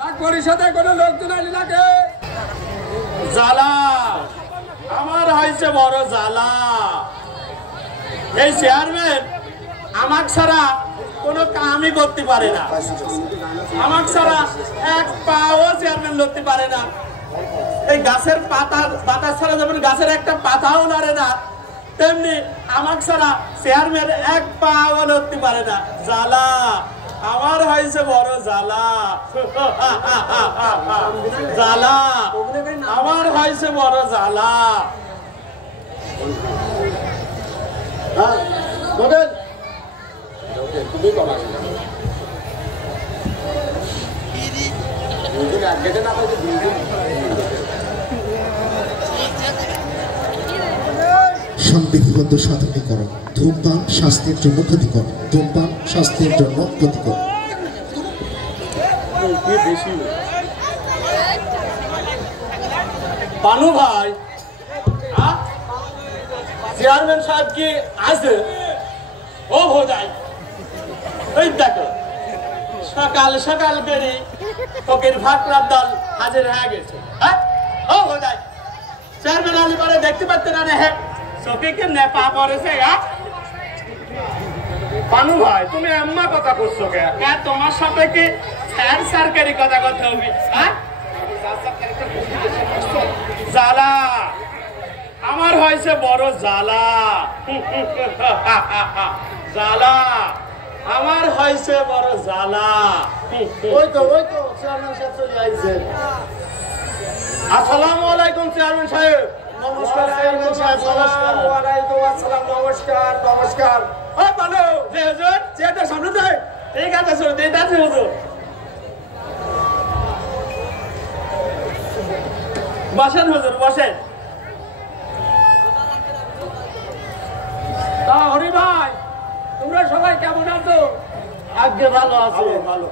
পরিষদে কোনো লোকজন আইলি নাকি? জ্বালা আমার হয়েছে বড় জ্বালা। এই চেয়ারম্যান আমাক ছাড়া কোনো কামই করতে পারে না, আমাক ছাড়া এক পাও চেয়ারম্যান লড়তে পারে না। এই গাছের পাতা বাতাস ছাড়া যেমন গাছের একটা পাতাও নাড়ে না, তেমনি আমাক ছাড়া চেয়ারম্যান এক পাও লড়তে পারে না। জ্বালা আমার হয়েছে বড় জ্বালা, জ্বালা আমার হয়েছে বড় জ্বালা। সংবিধিবদ্ধ সতর্কীকরণ, ধূমপান স্বাস্থ্যের জন্য ক্ষতিকর, ধূমপান স্বাস্থ্যের জন্য ক্ষতিকর। পানু ভাই, চেয়ারম্যান সাহেব কি আছে? ও ভোজাই, ওই দেখো সকাল সকাল বেরি ফকির ফাকরার দল হাজির হয়ে গেছে। হ্যাঁ ও ভোজাই, চেয়ারম্যান আলি পরে দেখতে পাচ্ছেন না? হ্যাঁ চোখে নেপা পড়েছে। পানু ভাই, তুমি এম্মা কথা করছো কে? তোমার সাথে কি স্যার সরকারি কথা কথা হবে? জ্বালা আমার হয়েছে বড় জ্বালা, জ্বালা আমার হয়েছে বড় জ্বালা। ওই তো চেয়ারম্যান সাহেব চলে আসছেন। আসসালামু আলাইকুম চেয়ারম্যান সাহেব। নমস্কার চেয়ারম্যান সাহেব। নমস্কার। ওয়ালাইকুম আসসালাম। নমস্কার নমস্কার। ও পানু, যে হুজুর চেয়ারটার সামনে যাই। ঠিক আছে শুনুন, দিন আছে হুজুর। বসেন হুজুর বসেন। হরি ভাই, তোমরা সবাই কেমন আছো? আগে ভালো আছো? ভালো।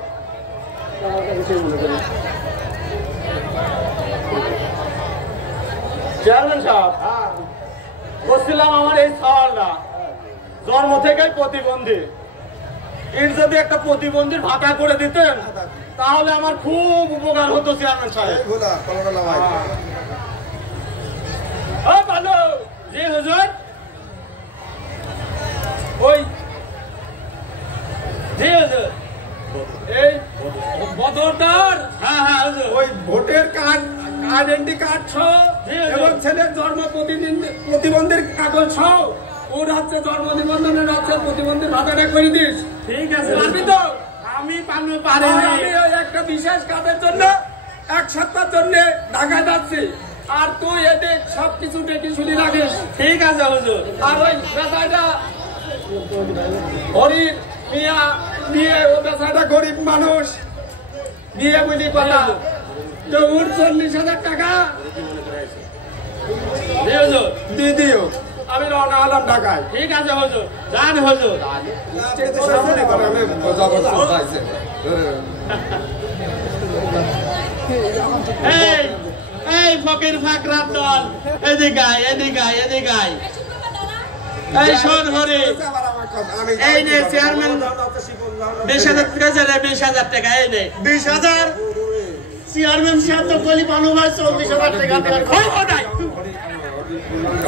চেয়ারম্যান সাহেব, বলছিলাম আমার এই সওয়ালটা জন্ম থেকে প্রতিবন্ধী, এর যদি একটা প্রতিবন্ধীর ভাতা করে দিতেন তাহলে আমার খুব উপকার হতো চেয়ারম্যান সাহেব। ভালো জি হুজুর। ওই জি হুজুর, এই বদরদার, হ্যাঁ হ্যাঁ হুজুর, ওই ভোটের কার্ড, আইডেন্টি কার্ড সহ এবং ছেলের জন্ম প্রতিবন্ধীর কাগজ সহ ওর হচ্ছে জন্ম নিবন্ধনের হচ্ছে প্রতিবন্ধীর ভাতাটা করে দিস। ঠিক আছে, পারবি তো? আমি পারবো, পারি। আমি ওই একটা বিশেষ কাজের জন্য এক সপ্তাহের জন্য ঢাকা যাচ্ছি, আর তুই এতে সবকিছু দেখি শুনি রাখিস। ঠিক আছে হুজুর। আর ওই বেচাটা হরি মিয়া বিয়ে, ও বেচাটা গরিব মানুষ, বিয়ে বলি কথা, তো ওর 40,000 টাকা দিয়ে দিও। আমি রওনা হলাম ঢাকায়। ঠিক আছে হুজুর, যান হুজুর। এই ফকির ফাকরার দল, এদিকে আয়, এদিকে আয়, এদিকে আয়। এই শোন হরি, এই নে চেয়ারম্যান 20,000 টাকা চাইলে, 20,000 টাকা। এই নে 20,000। চেয়ারম্যান সাহেব তো বলি পানু ভাই 40,000 টাকা দেওয়ার কথা নাই।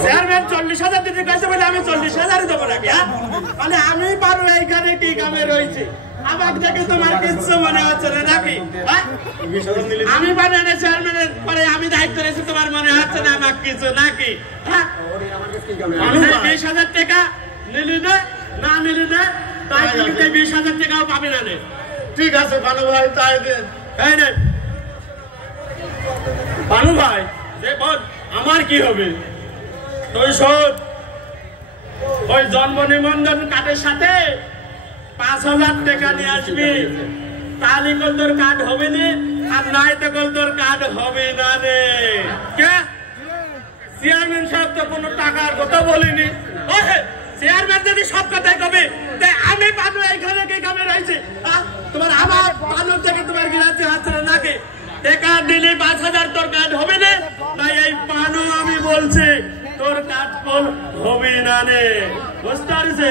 চেয়ারম্যান 40,000 দিতে গেছে বলে আমি 40,000 দেবো নাকি? মানে আমি পারো এইখানে কি কামে রয়েছে? আমার দেখে তোমার কিচ্ছু মনে হচ্ছে না নাকি? আমি পারি না চেয়ারম্যানের পরে আমি দায়িত্ব রয়েছে, তোমার মনে হচ্ছে না আমার কিছু নাকি? 20,000 টাকা নিলি না, না নিলি না, তাই 20,000 টাকাও পাবি না। ঠিক আছে পানু ভাই, তাই দেন। এই নে পানু ভাই, বল আমার কি হবে? তুই শোন, ওই জন্ম নিবন্ধন কার্ডের সাথে 5,000 টাকা নিয়ে আসবি, তাহলে কল তোর কার্ড হবে না, আর নাই তো কল তোর কার্ড হবে না রে। কে চেয়ারম্যান সাহেব তো কোনো টাকার কথা বলিনি। চেয়ারম্যান যদি সব কথাই কবে, আমি পানু এইখানে কি কামে রয়েছে? তোমার আমার পানু থেকে তোমার গিরাতে হচ্ছে না নাকি? টাকা দিলে 5,000 তোর কার্ড হবে না, তাই এই পানু আমি বলছি তোর কার্ড হবে না রে। বুঝতে পারছে?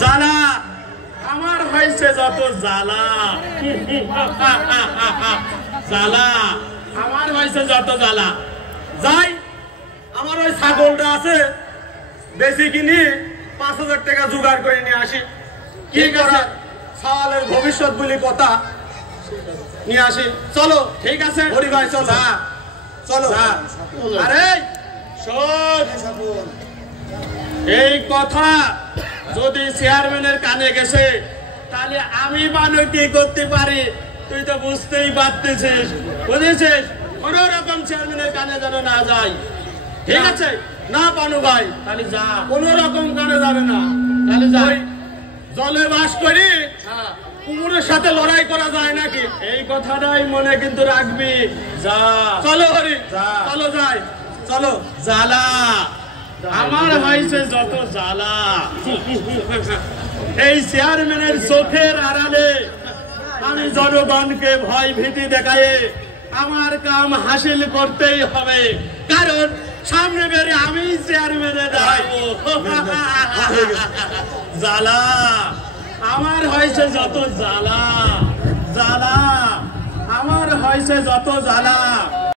জ্বালা আমার হয়েছে যত জ্বালা জ্বালা আমার হয়েছে যত জ্বালা যাই আমার ওই ছাগলটা আছে বেশি কিনি 5,000 টাকা জোগাড় করে নিয়ে আসি কি করা সালের ভবিষ্যৎ বলি কথা নিয়ে আসি চলো ঠিক আছে হরি ভাই চলো চলো আরে শোন এই কথা যদি চেয়ারম্যানের কানে গেছে তাহলে আমি বানো কি করতে পারি তুই তো বুঝতেই পারতেছিস বুঝেছিস কোন রকম চেয়ারম্যানের কানে যেন না যায় ঠিক আছে না পানু ভাই তাহলে যা কোন রকম কানে যাবে না তাহলে যাই জলে বাস করি কুমুরের সাথে লড়াই করা যায় নাকি এই কথাটাই মনে কিন্তু রাখবি যা চলো হরি চলো যাই চলো জ্বালা আমার হয়েছে যত জ্বালা এই চেয়ারম্যানের চোখের আড়ালে আমি জনগণকে ভয় ভীতি দেখায় আমার কাম হাসিল করতেই হবে কারণ সামনে বেরে আমি চেয়ারম্যানে দাঁড়াবো জ্বালা আমার হয়েছে যত জ্বালা জ্বালা আমার হয়েছে যত জ্বালা